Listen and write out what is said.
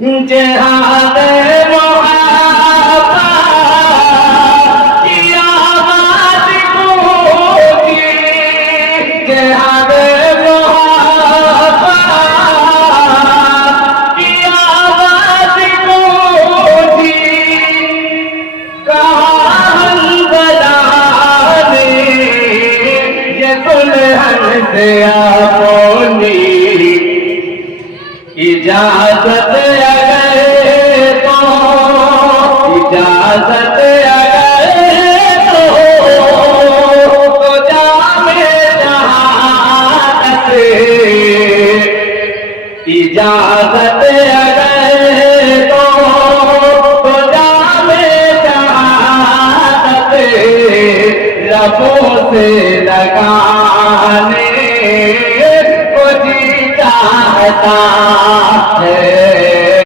जिहाद मुहाबा की आवाज गूंजी, जिहाद मुहाबा की आवाज गूंजी, कहा हंज़ला ने ये दुल्हन से आपनी इजाजत अगर तो, इजाजत अगर तो जामे जहानत इजाजत